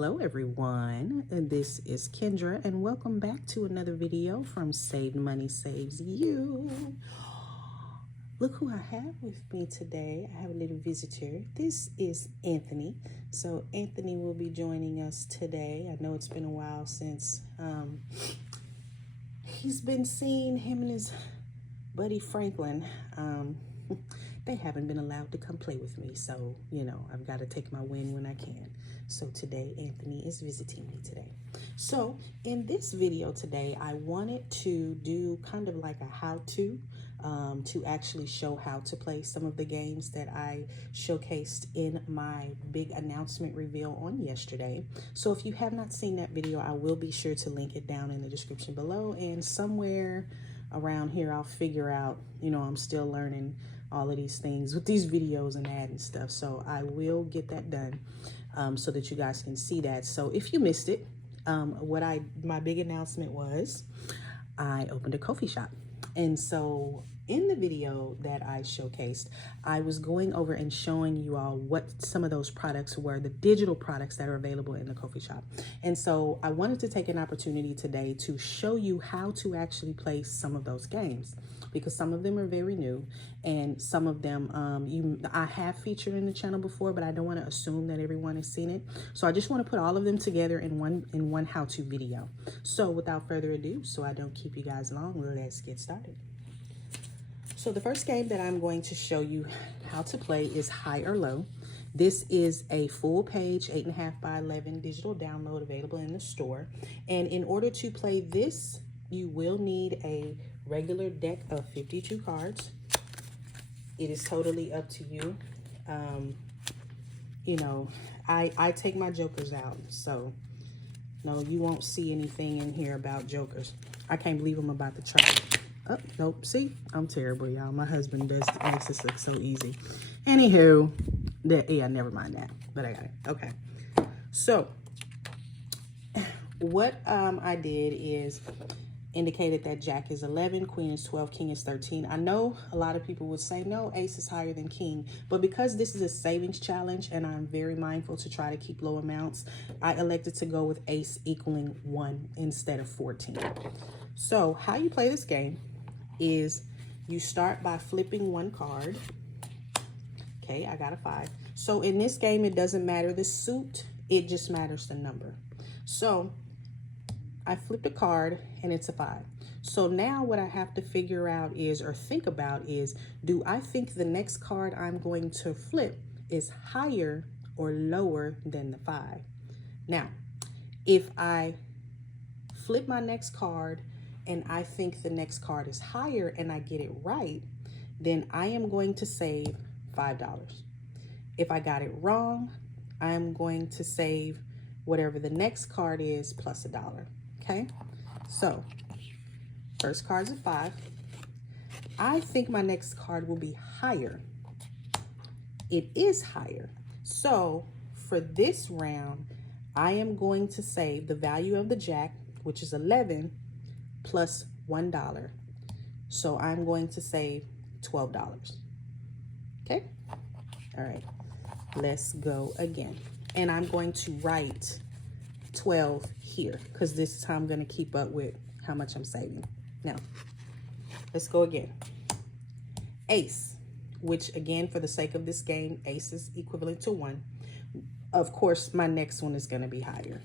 Hello everyone, and this is Kendra, and welcome back to another video from Saved Money Saves You. Look who I have with me today. I have a little visitor. This is Anthony. So Anthony will be joining us today. I know it's been a while since he's been seen. Him and his buddy Franklin. They haven't been allowed to come play with me, so you know I've got to take my win when I can. So today Anthony is visiting me today. So in this video today, I wanted to do kind of like a how-to to actually show how to play some of the games that I showcased in my big announcement reveal on yesterday. So if you have not seen that video, I will be sure to link it down in the description below, and somewhere around here I'll figure out, you know, I'm still learning all of these things with these videos and adding stuff, so I will get that done so that you guys can see that. So if you missed it, my big announcement was I opened a coffee shop. And so in the video that I showcased, I was going over and showing you all what some of those products were, the digital products that are available in the coffee shop. And so I wanted to take an opportunity today to show you how to actually play some of those games, because some of them are very new and some of them I have featured in the channel before, but I don't want to assume that everyone has seen it. So I just want to put all of them together in one how-to video. So without further ado, so I don't keep you guys long, let's get started. So the first game that I'm going to show you how to play is High or Low. This is a full page 8.5 by 11 digital download available in the store. And in order to play this, you will need a regular deck of 52 cards. It is totally up to you. You know, I take my jokers out, so no, you won't see anything in here about jokers. I can't believe I'm about to try it. Oh, nope. See, I'm terrible, y'all. My husband makes this look so easy. Anywho, yeah, never mind that, but I got it. Okay. So what I did is indicated that Jack is 11, Queen is 12, King is 13. I know a lot of people would say, no, Ace is higher than King, but because this is a savings challenge and I'm very mindful to try to keep low amounts, I elected to go with Ace equaling 1 instead of 14. So how you play this game is you start by flipping one card. Okay, I got a 5. So in this game, it doesn't matter the suit, it just matters the number. So I flipped a card and it's a 5. So now what I have to figure out is, or think about is, do I think the next card I'm going to flip is higher or lower than the 5? Now, if I flip my next card and I think the next card is higher and I get it right, then I am going to save $5. If I got it wrong, I'm going to save whatever the next card is plus $1. Okay, so first card's a 5. I think my next card will be higher. It is higher. So for this round, I am going to save the value of the Jack, which is 11, plus $1. So I'm going to save $12. Okay, all right, let's go again. And I'm going to write 12 here, because this is how I'm going to keep up with how much I'm saving. Now, let's go again. Ace, which again, for the sake of this game, Ace is equivalent to 1. Of course, my next one is going to be higher.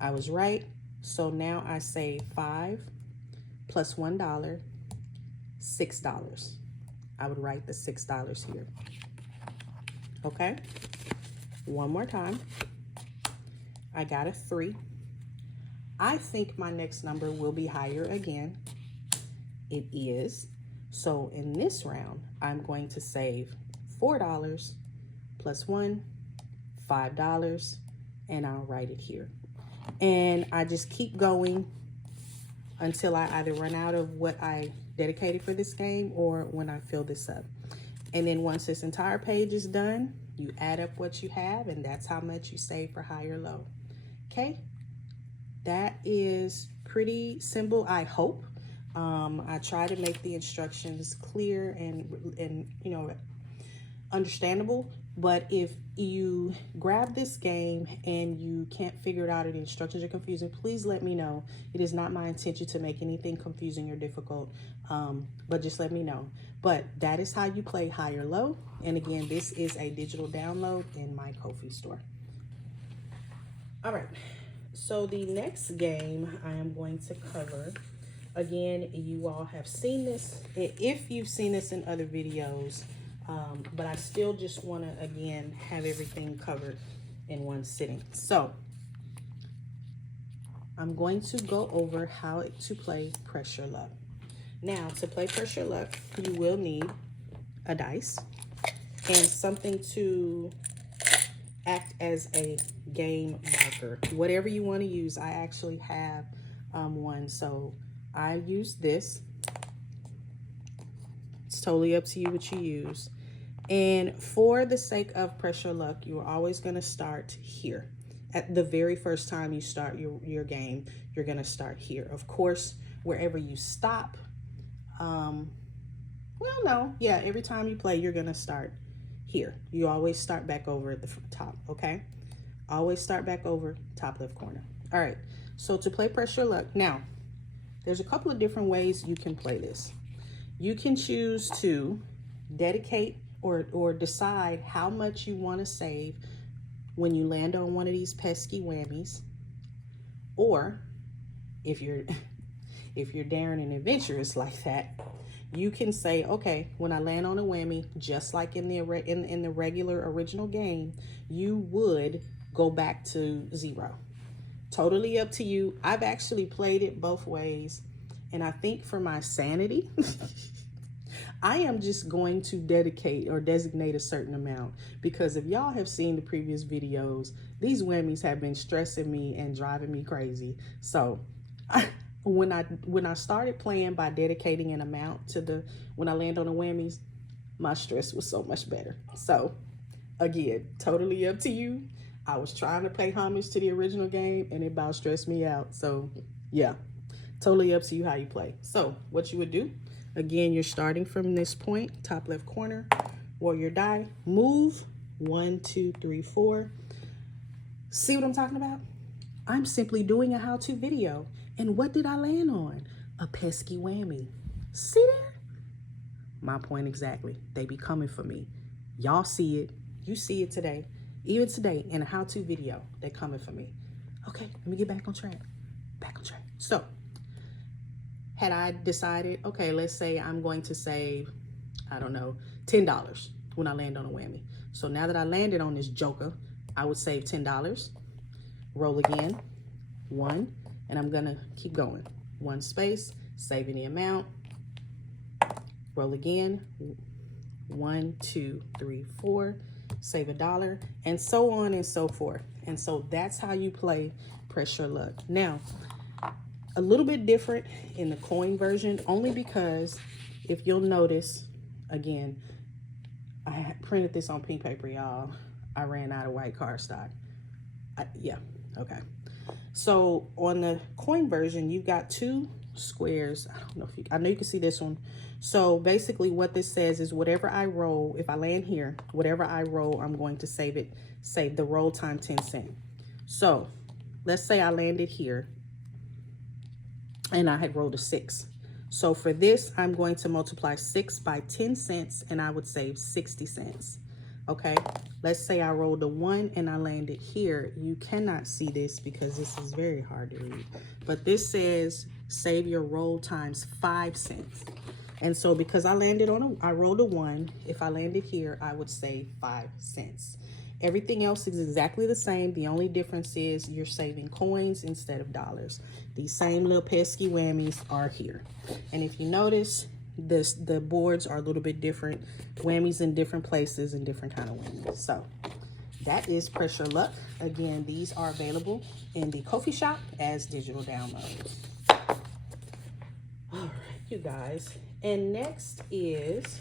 I was right. So now I save 5 plus $1, $6. I would write the $6 here. Okay, one more time. I got a 3. I think my next number will be higher again. It is. So in this round, I'm going to save $4 plus 1, $5, and I'll write it here. And I just keep going until I either run out of what I dedicated for this game or when I fill this up. And then once this entire page is done, you add up what you have, and that's how much you save for high or low. Okay, that is pretty simple, I hope. I try to make the instructions clear and you know, understandable. But if you grab this game and you can't figure it out or the instructions are confusing, please let me know. It is not my intention to make anything confusing or difficult, but just let me know. But that is how you play high or low. And again, this is a digital download in my Ko-fi store. All right, so the next game I am going to cover, again, you all have seen this, if you've seen this in other videos, but I still just want to, again, have everything covered in one sitting. So I'm going to go over how to play Pressure Luck. Now, to play Pressure Luck, you will need a dice and something to act as a game marker. Whatever you want to use, I actually have one. So I use this. It's totally up to you what you use. And for the sake of Pressure Luck, you're always going to start here. At the very first time you start your game, you're going to start here. Of course, wherever you stop, well, no, yeah, every time you play, you're going to start here. You always start back over at the top, okay? Always start back over top left corner. All right, so to play Pressure Luck, now, there's a couple of different ways you can play this. You can choose to dedicate or decide how much you want to save when you land on one of these pesky whammies. Or if you're daring and adventurous like that, you can say, okay, when I land on a whammy, just like in the regular original game, you would go back to 0. Totally up to you. I've actually played it both ways, and I think for my sanity, I am just going to dedicate or designate a certain amount, because if y'all have seen the previous videos, these whammies have been stressing me and driving me crazy. So when I started playing by dedicating an amount to when I land on the whammies, my stress was so much better. So again, totally up to you. I was trying to pay homage to the original game and it about stressed me out. So yeah, totally up to you how you play. So what you would do, again, you're starting from this point, top left corner, roll your die, move 1, 2, 3, 4. See what I'm talking about? I'm simply doing a how-to video. And what did I land on? A pesky whammy. See that? My point exactly. They be coming for me. Y'all see it. You see it today. Even today in a how-to video, they coming for me. Okay, let me get back on track. Back on track. So, had I decided, okay, let's say I'm going to save, I don't know, $10 when I land on a whammy. So now that I landed on this joker, I would save $10. Roll again. 1. And I'm gonna keep going. 1 space, saving the amount. Roll again. 1, 2, 3, 4. Save $1, and so on and so forth. And so that's how you play Pressure Luck. Now, a little bit different in the coin version, only because if you'll notice, again, I printed this on pink paper, y'all. I ran out of white cardstock. Yeah, okay. So on the coin version, you've got 2 squares. I don't know if I know you can see this one. So basically what this says is whatever I roll, if I land here, whatever I roll, I'm going to save the roll time 10 cents. So let's say I landed here and I had rolled a 6. So for this, I'm going to multiply 6 by 10 cents and I would save 60 cents. Okay, let's say I rolled a 1 and I landed here. You cannot see this because this is very hard to read, but this says save your roll times 5 cents. And so because I rolled a 1, if I landed here, I would save 5 cents. Everything else is exactly the same. The only difference is you're saving coins instead of dollars. These same little pesky whammies are here. And if you notice, the boards are a little bit different. Whammies in different places and different kind of whammies. So that is Pressure Luck. Again, these are available in the Ko-fi shop as digital downloads. All right, you guys. And next is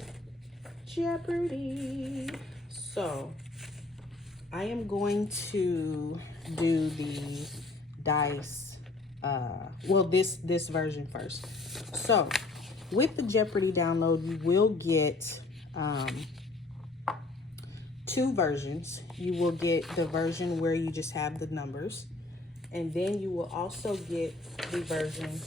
Jeopardy. So I am going to do the dice, well, this version first. So with the Jeopardy download, you will get two versions. You will get the version where you just have the numbers, and then you will also get the version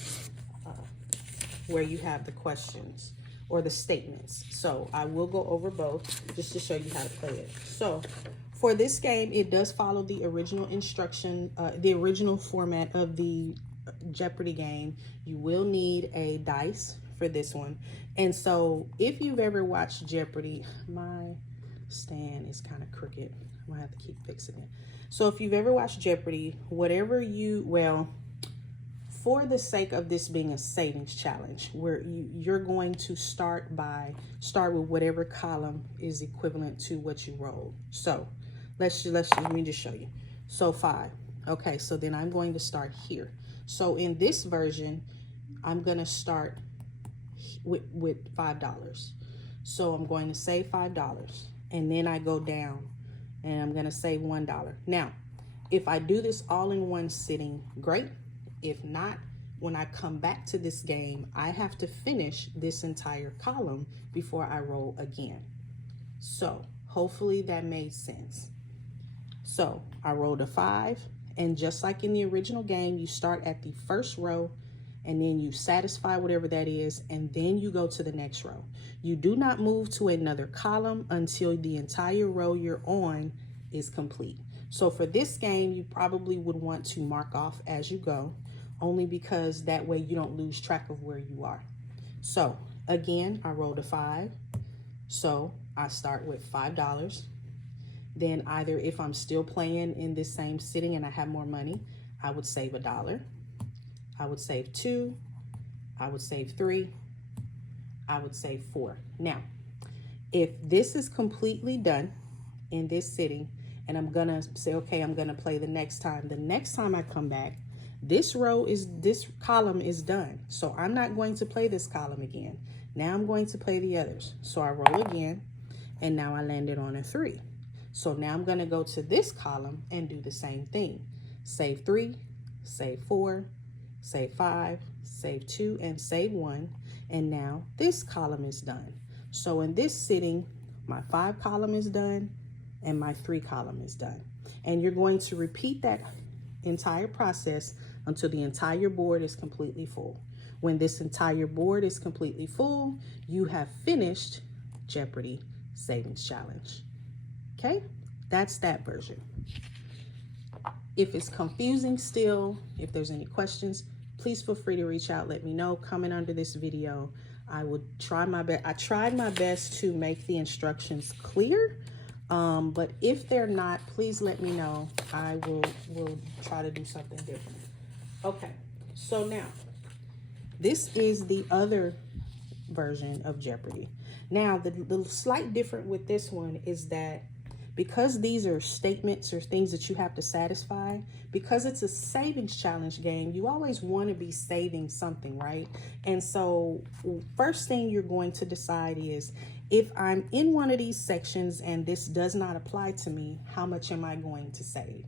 where you have the questions or the statements. So I will go over both just to show you how to play it. So for this game, it does follow the original instruction, the original format of the Jeopardy game. You will need a dice for this one. And so if you've ever watched Jeopardy, my stand is kind of crooked. I'm gonna have to keep fixing it. So if you've ever watched Jeopardy, whatever you, well, for the sake of this being a savings challenge, where you're going to start with whatever column is equivalent to what you rolled. So let me just show you. So 5. Okay, so then I'm going to start here. So in this version, I'm gonna start with $5. So I'm going to save $5, and then I go down and I'm gonna save $1. Now, if I do this all in one sitting, great. If not, when I come back to this game, I have to finish this entire column before I roll again. So hopefully that made sense. So I rolled a 5, and just like in the original game, you start at the first row, and then you satisfy whatever that is, and then you go to the next row. You do not move to another column until the entire row you're on is complete. So for this game, you probably would want to mark off as you go, only because that way you don't lose track of where you are. So again, I rolled a 5. So I start with $5. Then either if I'm still playing in this same sitting and I have more money, I would save $1. I would save 2. I would save 3. I would save 4. Now, if this is completely done in this sitting, and I'm gonna say, okay, I'm gonna play the next time I come back, this column is done. So I'm not going to play this column again. Now I'm going to play the others. So I roll again, and now I landed on a 3. So now I'm gonna go to this column and do the same thing. Save 3, save 4, save 5, save 2, and save 1. And now this column is done. So in this sitting, my 5 column is done and my 3 column is done. And you're going to repeat that entire process until the entire board is completely full. When this entire board is completely full, you have finished Jeopardy Savings Challenge. Okay, that's that version. If it's confusing still, if there's any questions, please feel free to reach out. Let me know. Comment under this video. I would try my best. I tried my best to make the instructions clear, but if they're not, please let me know. I will try to do something different. Okay, so now this is the other version of Jeopardy. Now, the slight difference with this one is that because these are statements or things that you have to satisfy, because it's a savings challenge game, you always want to be saving something, right? And so first thing you're going to decide is, if I'm in one of these sections and this does not apply to me, how much am I going to save?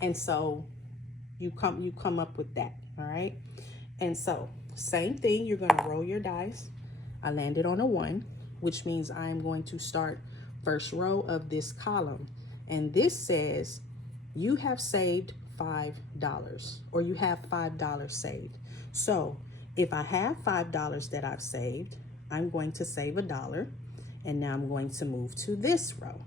And so you come up with that, all right? And so same thing, you're going to roll your dice. I landed on a 1, which means I'm going to start first row of this column. And this says you have saved $5, or you have $5 saved. So if I have $5 that I've saved, I'm going to save $1. And now I'm going to move to this row.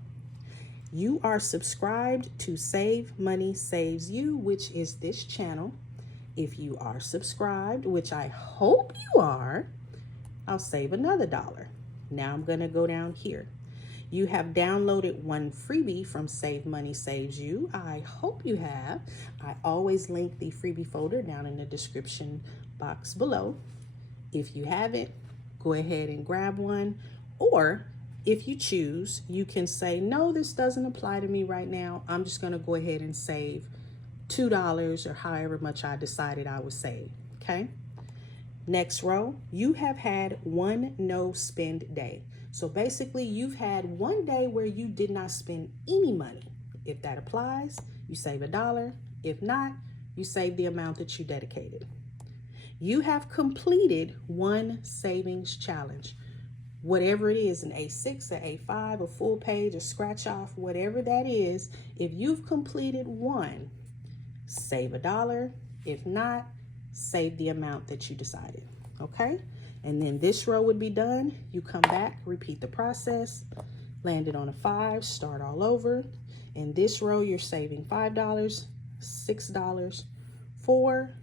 You are subscribed to Save Money Saves You, which is this channel. If you are subscribed, which I hope you are, I'll save another $1. Now I'm going to go down here. You have downloaded one freebie from Save Money Saves You. I hope you have. I always link the freebie folder down in the description box below. If you haven't, go ahead and grab one. Or if you choose, you can say, no, this doesn't apply to me right now. I'm just going to go ahead and save $2 or however much I decided I would save. Okay. Next row, you have had one no spend day. So basically you've had one day where you did not spend any money. If that applies, you save $1. If not, you save the amount that you dedicated. You have completed one savings challenge. whatever it is, an A6, an A5, a full page, a scratch off, whatever that is, if you've completed one, save $1. If not, save the amount that you decided, okay? And then this row would be done. You come back, repeat the process, land it on a 5, start all over. In this row, you're saving $5, $6, 4,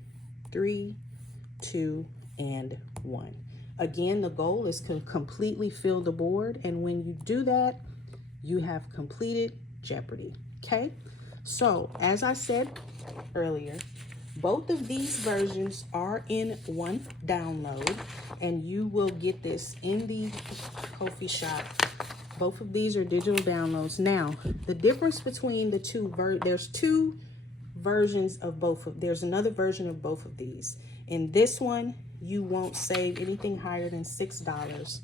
3, 2, and 1. Again, the goal is to completely fill the board, and when you do that, you have completed Jeopardy, okay? So, as I said earlier, both of these versions are in one download, and you will get this in the Ko-fi shop. Both of these are digital downloads. Now, the difference between the two, there's two versions of both of, there's another version of both of these. In this one, you won't save anything higher than $6.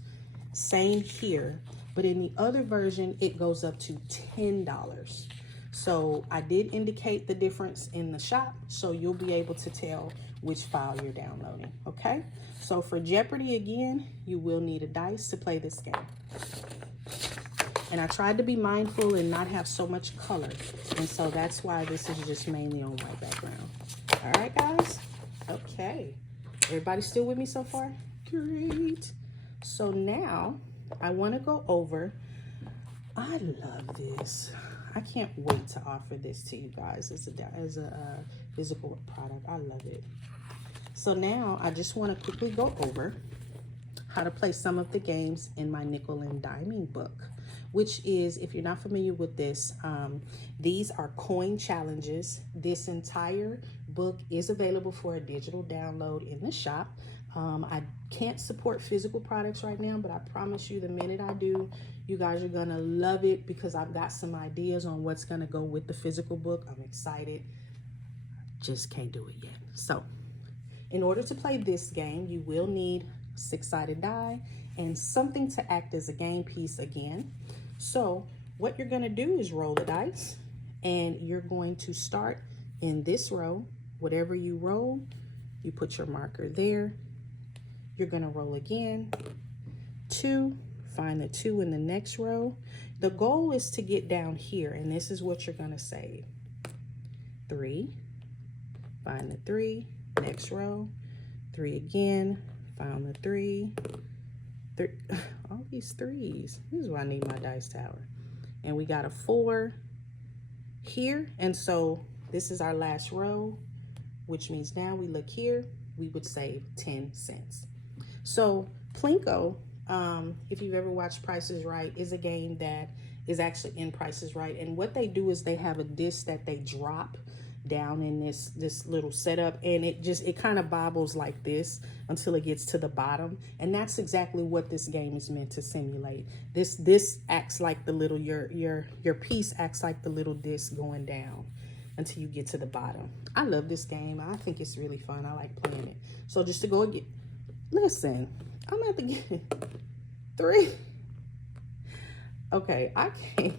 Same here, but in the other version, it goes up to $10. So I did indicate the difference in the shop, so you'll be able to tell which file you're downloading, okay? So for Jeopardy, again, you will need a dice to play this game. And I tried to be mindful and not have so much color, and so that's why this is just mainly on white background. All right, guys? Okay. Everybody still with me so far? Great. So now I want to go over, I love this. I can't wait to offer this to you guys as a physical product. I love it. So now I just want to quickly go over how to play some of the games in my nickel and diming book, which is, if you're not familiar with this, these are coin challenges. This entire book is available for a digital download in the shop. I can't support physical products right now, but I promise you the minute I do, you guys are gonna love it because I've got some ideas on what's gonna go with the physical book. I'm excited, just can't do it yet. So in order to play this game, you will need a 6-sided die and something to act as a game piece again. So what you're gonna do is roll the dice, and you're going to start in this row. Whatever you roll, you put your marker there. You're gonna roll again, 2, find the 2 in the next row. The goal is to get down here, and this is what you're gonna save. 3, find the 3, next row, 3 again, found the 3, all these 3s. This is why I need my dice tower. And we got a 4 here, and so this is our last row, which means now we look here, we would save 10 cents. So PLINKO, if you've ever watched Price is Right, is a game that is actually in Price is Right, and what they do is they have a disc that they drop down in this little setup, and it kind of bobbles like this until it gets to the bottom, and that's exactly what this game is meant to simulate. This acts like the little, your piece acts like the little disc going down until you get to the bottom. I love this game. I think it's really fun. I like playing it. So just to go again, listen, I'm gonna have to get 3. Okay, I can't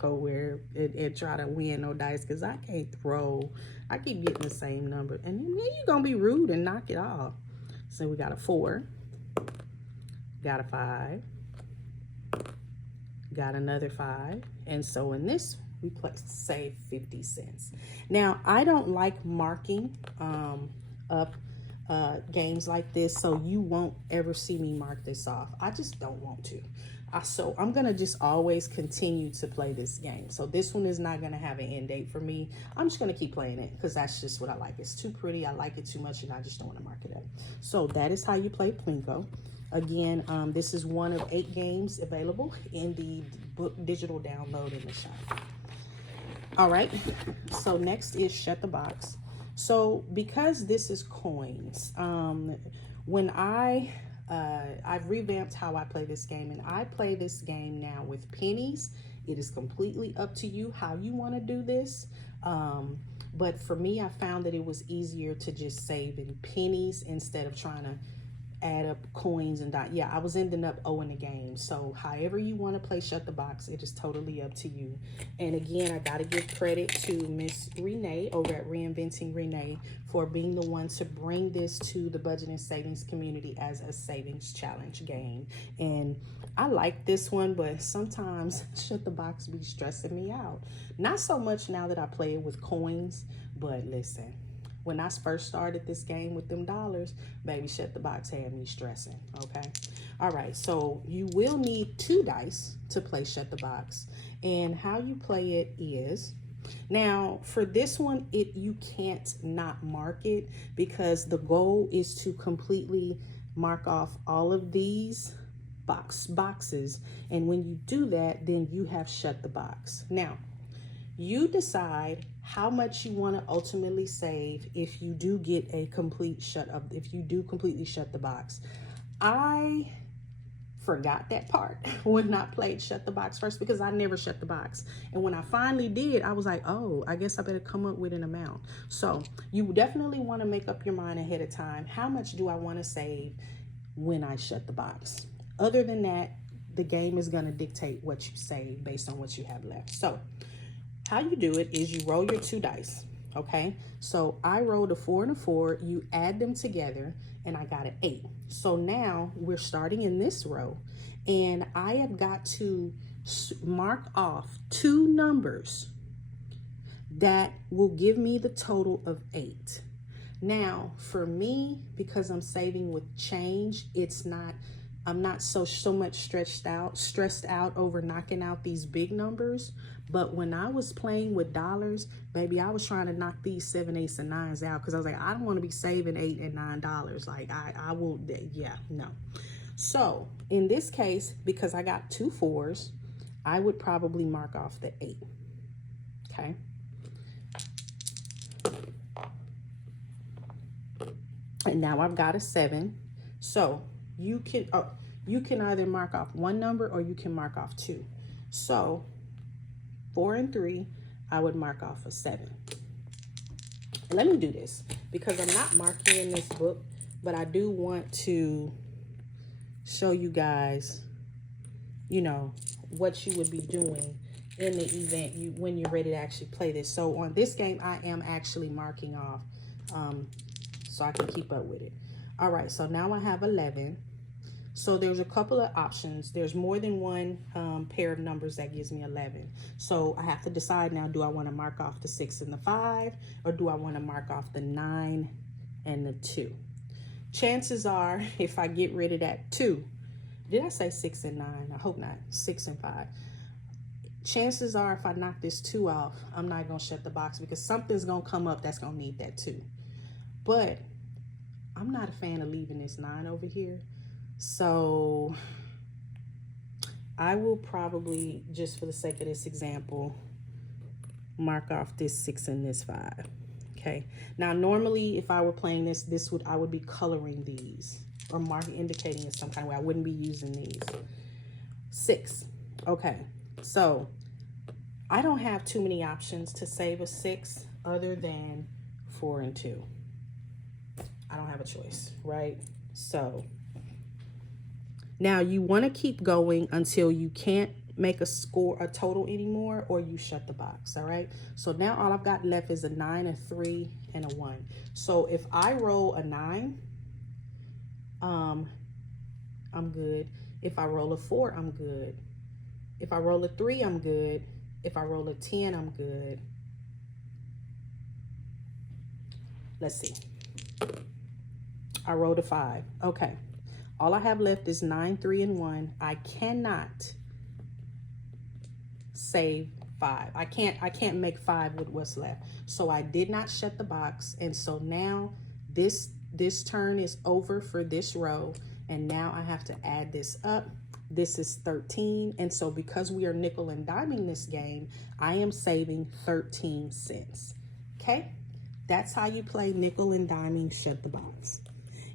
go where and try to win no dice because I can't throw. I keep getting the same number, and then you're gonna be rude and knock it off. So we got a 4, got a 5, got another 5, and so in this we save 50 cents. Now I don't like marking up games like this, so you won't ever see me mark this off. I just don't want to. So I'm gonna just always continue to play this game. So this one is not gonna have an end date for me. I'm just gonna keep playing it because that's just what I like. It's too pretty, I like it too much, and I just don't want to mark it up. So that is how you play PLINKO. Again, this is one of 8 games available in the book digital download in the shop. All right, so next is Shut the Box. So because this is coins, when I've revamped how I play this game, and I play this game now with pennies. It is completely up to you how you want to do this. But for me, I found that it was easier to just save in pennies instead of trying to add up coins and dot. Yeah, I was ending up owing the game. So however you want to play Shut the Box, it is totally up to you. And again, I got to give credit to Miss Renee over at Reinventing Renee for being the one to bring this to the budget and savings community as a savings challenge game. And I like this one, but sometimes Shut the Box be stressing me out. Not so much now that I play it with coins, but listen, when I first started this game with them dollars, baby, Shut the Box had me stressing, okay? All right, so you will need 2 dice to play Shut the Box. And how you play it is, now for this one, you can't not mark it because the goal is to completely mark off all of these boxes. And when you do that, then you have Shut the Box. Now, you decide how much you want to ultimately save if you do get a complete if you do completely shut the box. I forgot that part when I played Shut the Box first because I never shut the box. And when I finally did, I was like, oh, I guess I better come up with an amount. So you definitely want to make up your mind ahead of time. How much do I want to save when I shut the box? Other than that, the game is going to dictate what you save based on what you have left. So how you do it is you roll your 2 dice, okay? So I rolled a 4 and a 4, you add them together, and I got an 8. So now we're starting in this row, and I have got to mark off 2 numbers that will give me the total of 8. Now, for me, because I'm saving with change, I'm not so much stressed out over knocking out these big numbers. But when I was playing with dollars, baby, I was trying to knock these 7, 8s, and 9s out because I was like, I don't want to be saving $8 and $9. Like I will, yeah, no. So in this case, because I got 2 4s, I would probably mark off the 8. Okay. And now I've got a 7. So you can either mark off 1 number or you can mark off 2. So 4 and 3, I would mark off a 7. Let me do this because I'm not marking in this book, but I do want to show you guys, you know, what you would be doing in the event when you're ready to actually play this. So on this game, I am actually marking off so I can keep up with it. All right, so now I have 11. So there's a couple of options. There's more than one pair of numbers that gives me 11. So I have to decide now, do I want to mark off the 6 and the 5, or do I want to mark off the 9 and the 2? Chances are, if I get rid of that 2, did I say 6 and 9? I hope not. 6 and 5. Chances are, if I knock this 2 off, I'm not going to shut the box because something's going to come up that's going to need that 2. But I'm not a fan of leaving this 9 over here. So I will probably, just for the sake of this example, mark off this 6 and this 5. Okay. Now, normally, if I were playing this, I would be coloring these or indicating in some kind of way. I wouldn't be using these. 6. Okay. So I don't have too many options to save a 6 other than 4 and 2. I don't have a choice, right? So now you want to keep going until you can't make a total anymore, or you shut the box. All right. So now all I've got left is a 9, a 3, and a 1. So if I roll a 9, I'm good. If I roll a 4, I'm good. If I roll a 3, I'm good. If I roll a 10, I'm good. Let's see. I rolled a 5. Okay. All I have left is 9, 3, and 1. I cannot save 5. I can't make 5 with what's left. So I did not shut the box. And so now this turn is over for this row. And now I have to add this up. This is 13. And so because we are nickel and diming this game, I am saving 13 cents. Okay? That's how you play nickel and diming Shut the Box.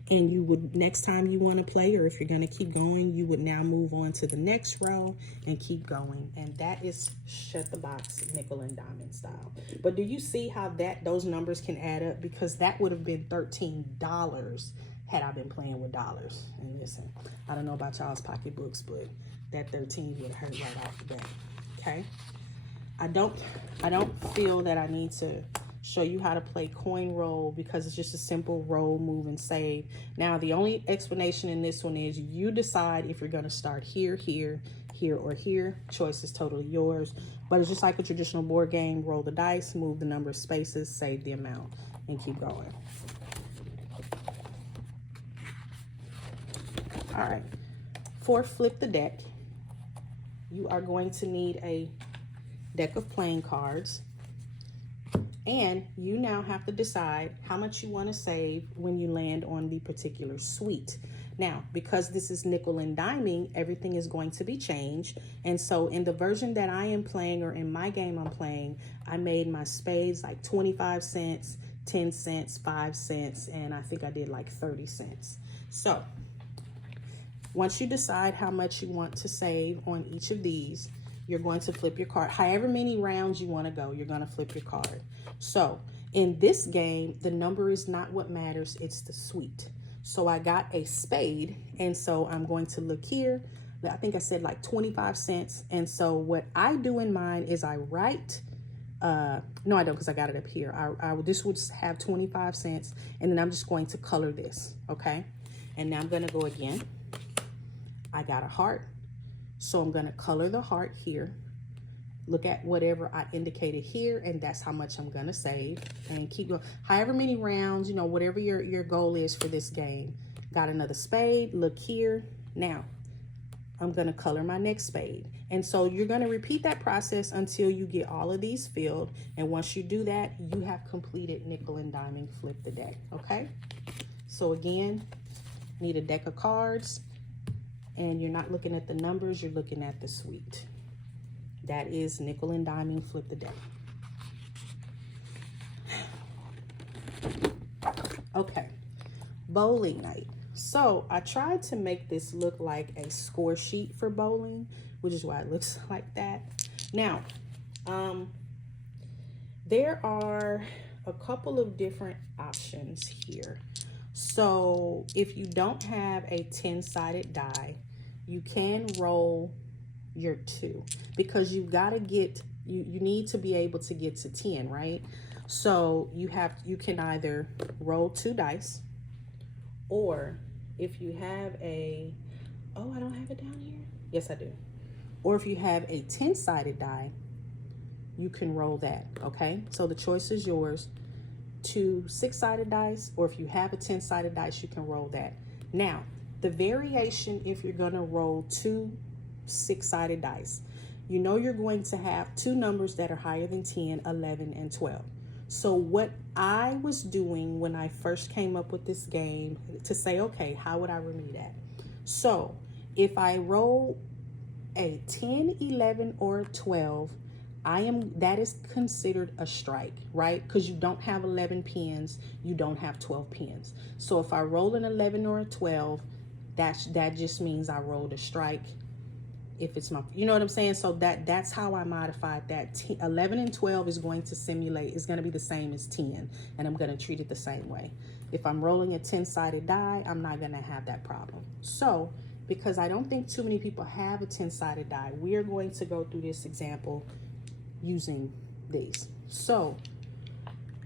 And you would, next time you want to play, or if you're going to keep going, you would now move on to the next row and keep going. And that is Shut the Box, nickel and diamond style. But do you see how those numbers can add up? Because that would have been $13 had I been playing with dollars. And listen, I don't know about y'all's pocketbooks, but that 13 would hurt right off the bat. Okay. I don't feel that I need to show you how to play coin roll because it's just a simple roll, move, and save. Now, the only explanation in this one is you decide if you're going to start here, here, here, or here. Choice is totally yours. But it's just like a traditional board game. Roll the dice, move the number of spaces, save the amount, and keep going. All right. For Flip the Deck, you are going to need a deck of playing cards. And you now have to decide how much you want to save when you land on the particular suite. Now, because this is nickel and diming, everything is going to be changed. And so in the version that I am playing, or in my game I'm playing, I made my spades like 25 cents, 10 cents, 5 cents, and I think I did like 30 cents. So once you decide how much you want to save on each of these, you're going to flip your card. However many rounds you want to go, you're going to flip your card. So in this game, the number is not what matters, it's the suite. So I got a spade, and so I'm going to look here. I think I said like 25 cents. And so what I do in mine is I write, no I don't, because I got it up here. This would have 25 cents, and then I'm just going to color this, okay? And now I'm going to go again. I got a heart. So I'm going to color the heart here. Look at whatever I indicated here, and that's how much I'm going to save. And keep going. However many rounds, you know, whatever your goal is for this game. Got another spade. Look here. Now, I'm going to color my next spade. And so you're going to repeat that process until you get all of these filled. And once you do that, you have completed nickel and diming Flip the Deck. Okay? So again, need a deck of cards. And you're not looking at the numbers, you're looking at the suite. That is nickel and diming Flip the Deck. Okay, bowling night. So I tried to make this look like a score sheet for bowling, which is why it looks like that. Now, there are a couple of different options here. So if you don't have a 10-sided die, you can roll your 2, because you've got to get, you need to be able to get to 10, right? So you can either roll 2 dice, or if you have a, oh, I don't have it down here. Yes, I do. Or if you have a 10-sided die, you can roll that, okay? So the choice is yours. 2 6-sided dice, or if you have a 10-sided dice, you can roll that. Now, the variation, if you're going to roll 2 6-sided dice, you know you're going to have 2 numbers that are higher than 10, 11, and 12. So what I was doing when I first came up with this game to say, okay, how would I remedy that? So if I roll a 10, 11, or 12, that is considered a strike, right? Because you don't have 11 pins, you don't have 12 pins. So if I roll an 11 or a 12, that just means I rolled a strike. If it's my, you know what I'm saying? So that's how I modified that. 11 and 12 is going to simulate, is going to be the same as 10, and I'm going to treat it the same way. If I'm rolling a 10-sided die, I'm not going to have that problem. So because I don't think too many people have a 10-sided die, we are going to go through this example using these. So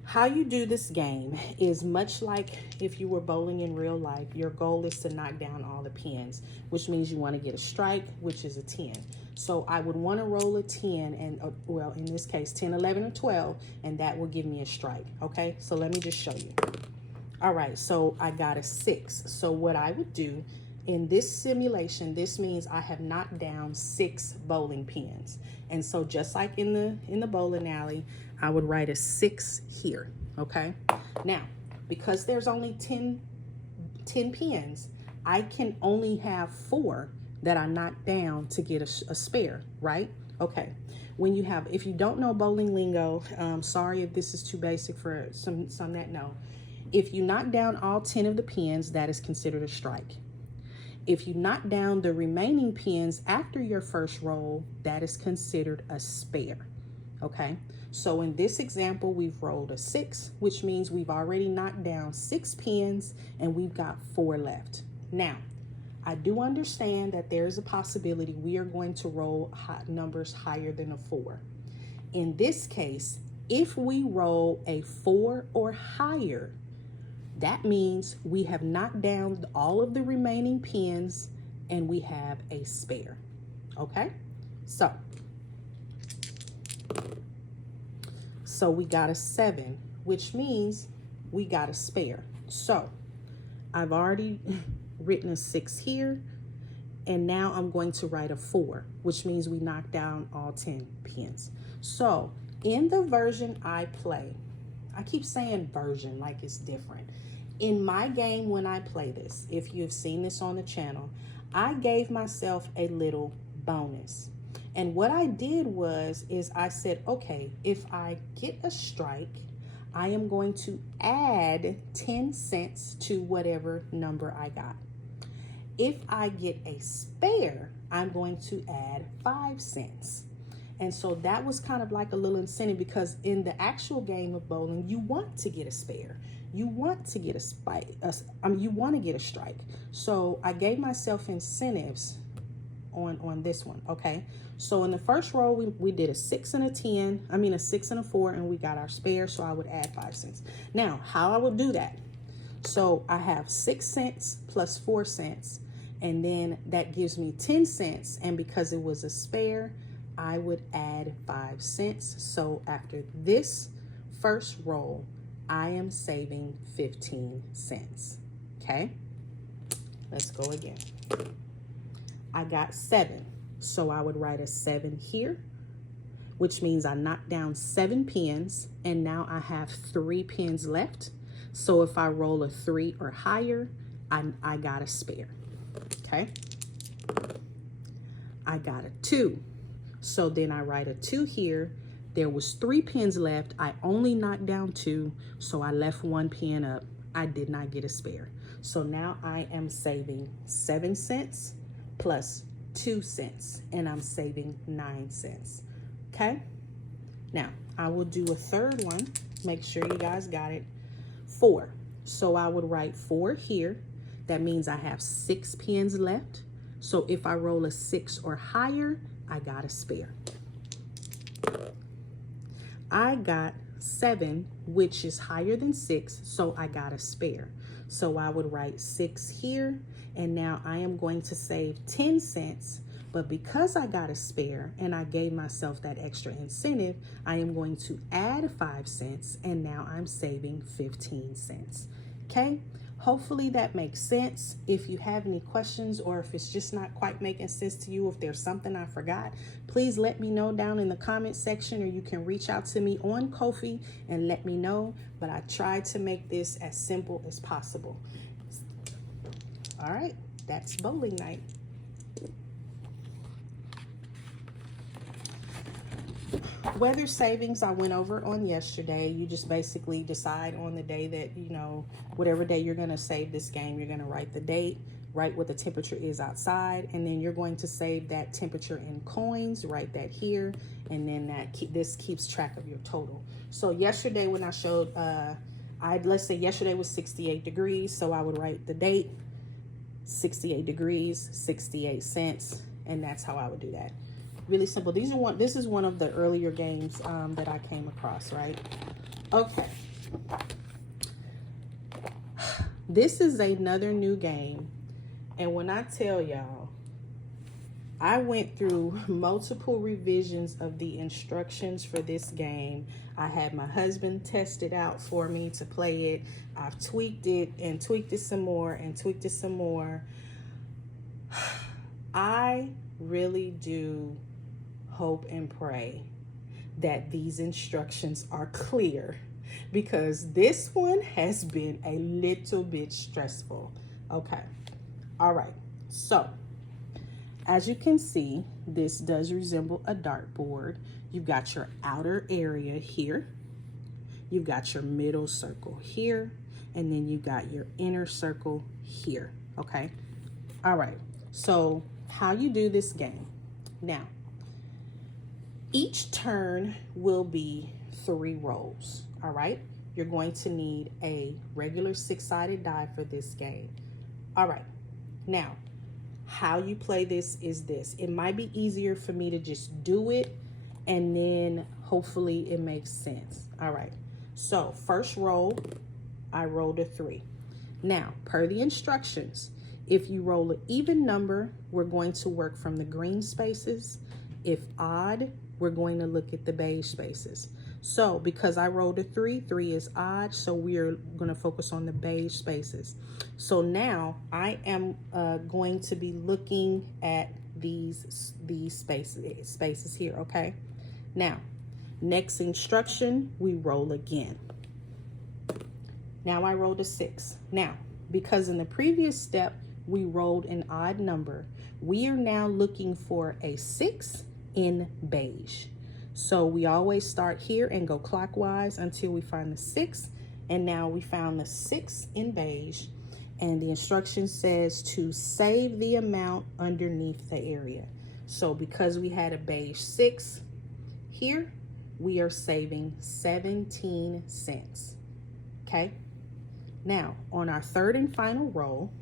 how you do this game is much like if you were bowling in real life. Your goal is to knock down all the pins, which means you want to get a strike, which is a 10. So I would want to roll a 10, and well, in this case 10, 11, or 12, and that will give me a strike. Okay, so let me just show you. All right, so I got a 6. So what I would do in this simulation, this means I have knocked down 6 bowling pins. And so just like in the bowling alley, I would write a 6 here, okay? Now, because there's only 10 pins, I can only have 4 that I knocked down to get a spare, right? Okay, when you have, if you don't know bowling lingo, sorry if this is too basic for some that know. If you knock down all 10 of the pins, that is considered a strike. If you knock down the remaining pins after your first roll, that is considered a spare, okay? So in this example, we've rolled a 6, which means we've already knocked down 6 pins and we've got 4 left. Now, I do understand that there's a possibility we are going to roll numbers higher than a 4. In this case, if we roll a 4 or higher, that means we have knocked down all of the remaining pins and we have a spare. Okay, so we got a 7, which means we got a spare. So I've already written a 6 here, and now I'm going to write a 4, which means we knocked down all 10 pins. So in the version I play, I keep saying version like it's different. In my game when I play this, if you've seen this on the channel, I gave myself a little bonus. And what I did is I said, okay, if I get a strike, I am going to add 10 cents to whatever number I got. If I get a spare, I'm going to add 5 cents. And so that was kind of like a little incentive, because in the actual game of bowling, you want to get a spare. You want to get a spike. You want to get a strike. So I gave myself incentives on this one, okay? So in the first roll, we did a 6 and a 10, a 6 and a 4, and we got our spare, so I would add 5 cents. Now, how I would do that? So I have 6 cents plus 4 cents, and then that gives me 10 cents, and because it was a spare, I would add 5 cents. So after this first roll, I am saving 15 cents, okay? Let's go again. I got 7, so I would write a 7 here, which means I knocked down 7 pins, and now I have 3 pins left. So if I roll a 3 or higher, I got a spare, okay? I got a 2, so then I write a 2 here. There was 3 pins left. I only knocked down 2, so I left 1 pin up. I did not get a spare. So now I am saving 7 cents plus 2 cents, and I'm saving 9 cents, okay? Now, I will do a third one. Make sure you guys got it. 4. So I would write 4 here. That means I have 6 pins left. So if I roll a 6 or higher, I got a spare. I got 7, which is higher than 6, so I got a spare. So I would write 6 here, and now I am going to save 10 cents, but because I got a spare and I gave myself that extra incentive, I am going to add 5 cents, and now I'm saving 15 cents, okay? Hopefully that makes sense. If you have any questions, or if it's just not quite making sense to you, if there's something I forgot, please let me know down in the comment section, or you can reach out to me on Ko-fi and let me know. But I tried to make this as simple as possible. All right, that's bowling night. Weather savings I went over on yesterday. You just basically decide on the day that, whatever day you're going to save this game, you're going to write the date, write what the temperature is outside, and then you're going to save that temperature in coins, write that here, and then this keeps track of your total. So yesterday when I showed, let's say yesterday was 68 degrees, so I would write the date, 68 degrees, 68 cents, and that's how I would do that. Really simple. This is one of the earlier games that I came across, right? Okay. This is another new game. And when I tell y'all, I went through multiple revisions of the instructions for this game. I had my husband test it out for me to play it. I've tweaked it and tweaked it some more and tweaked it some more. I really do hope and pray that these instructions are clear, because this one has been a little bit stressful. Okay, all right, so as you can see, this does resemble a dartboard. You've got your outer area here, you've got your middle circle here, and then you got your inner circle here. Okay, all right, so how you do this game now, each turn will be 3 rolls. All right, you're going to need a regular 6-sided die for this game. All right, now how you play this is this. It might be easier for me to just do it and then hopefully it makes sense. All right, so first roll, I rolled a 3. Now, per the instructions, if you roll an even number, we're going to work from the green spaces. If odd, we're going to look at the beige spaces. So because I rolled a 3, 3 is odd, so we are going to focus on the beige spaces. So now I am going to be looking at these spaces here, okay? Now, next instruction, we roll again. Now I rolled a 6. Now, because in the previous step, we rolled an odd number, we are now looking for a 6 in beige. So we always start here and go clockwise until we find the 6. And now we found the 6 in beige. And the instruction says to save the amount underneath the area. So because we had a beige 6 here, we are saving 17 cents. Okay. Now, on our third and final roll,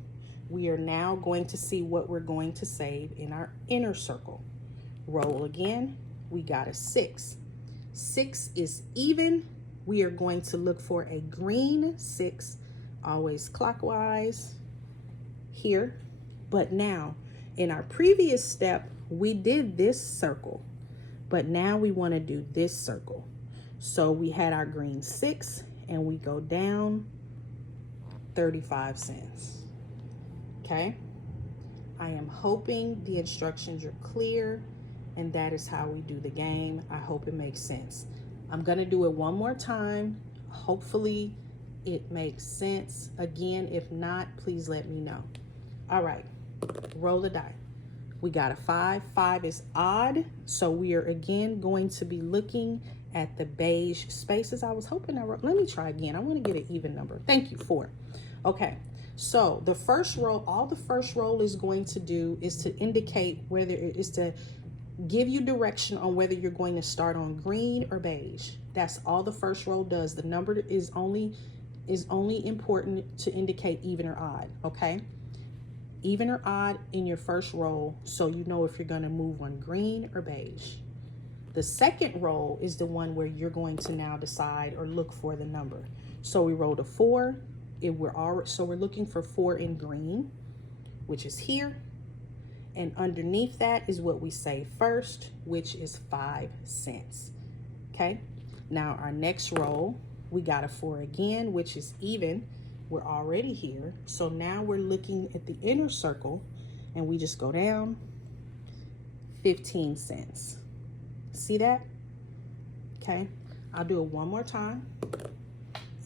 we are now going to see what we're going to save in our inner circle. Roll again, we got a 6. 6 is even. We are going to look for a green 6, always clockwise here. But now, in our previous step, we did this circle, but now we want to do this circle. So we had our green 6 and we go down 35 cents. Okay, I am hoping the instructions are clear, and that is how we do the game. I hope it makes sense. I'm gonna do it one more time. Hopefully it makes sense. Again, if not, please let me know. All right, roll the die. We got a 5. 5 is odd, so we are again going to be looking at the beige spaces. I was hoping let me try again. I want to get an even number. Thank you, 4. Okay, so the first roll, all the first roll is going to do is to indicate whether it is to give you direction on whether you're going to start on green or beige. That's all the first roll does. The number is only important to indicate even or odd, okay? Even or odd in your first roll, so you know if you're going to move on green or beige. The second roll is the one where you're going to now decide or look for the number. So we rolled a 4. So we're looking for 4 in green, which is here. And underneath that is what we say first, which is 5 cents. Okay. Now our next roll, we got a 4 again, which is even. We're already here. So now we're looking at the inner circle and we just go down 15 cents. See that? Okay. I'll do it one more time.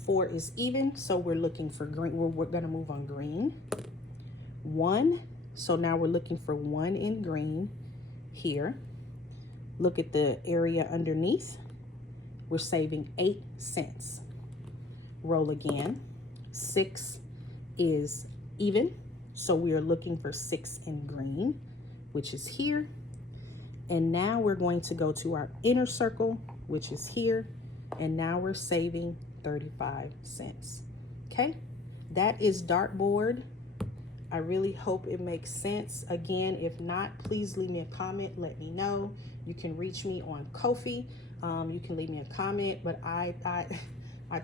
4 is even, so we're looking for green. We're going to move on green. 1, so now we're looking for 1 in green here. Look at the area underneath. We're saving 8 cents. Roll again. 6 is even, so we are looking for 6 in green, which is here. And now we're going to go to our inner circle, which is here. And now we're saving 35 cents. Okay, that is dartboard. I really hope it makes sense. Again, if not, please leave me a comment. Let me know. You can reach me on Ko-fi. You can leave me a comment, but I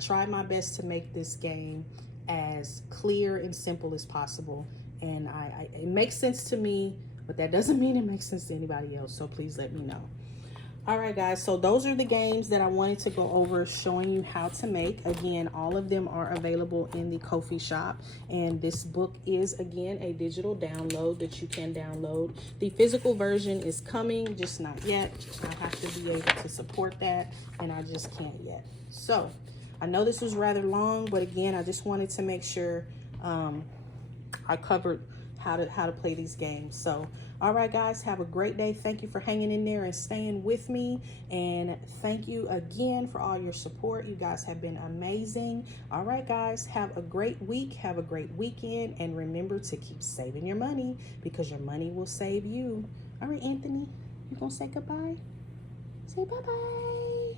try my best to make this game as clear and simple as possible. And it makes sense to me, but that doesn't mean it makes sense to anybody else. So please let me know. All right, guys, so those are the games that I wanted to go over, showing you how to make. Again, all of them are available in the Ko-fi shop, and this book is, again, a digital download that you can download. The physical version is coming, just not yet. I have to be able to support that, and I just can't yet. So I know this was rather long, but again, I just wanted to make sure I covered how to play these games. So all right, guys, have a great day. Thank you for hanging in there and staying with me, and thank you again for all your support. You guys have been amazing. All right, guys, have a great week, have a great weekend, and remember to keep saving your money, because your money will save you. All right, Anthony, you gonna say goodbye? Say bye-bye.